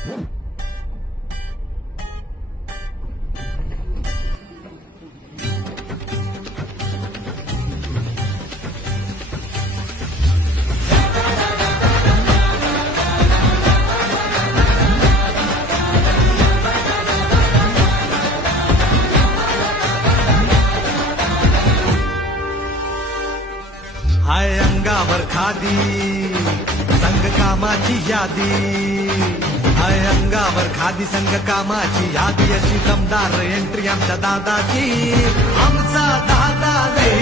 हाय अंगावर खादी संग कामाची यादी, हाय अंगावर खादी संग कामाची यादी, अशी दमदार एंट्री आमच्या दादाची. आमचा दादा लई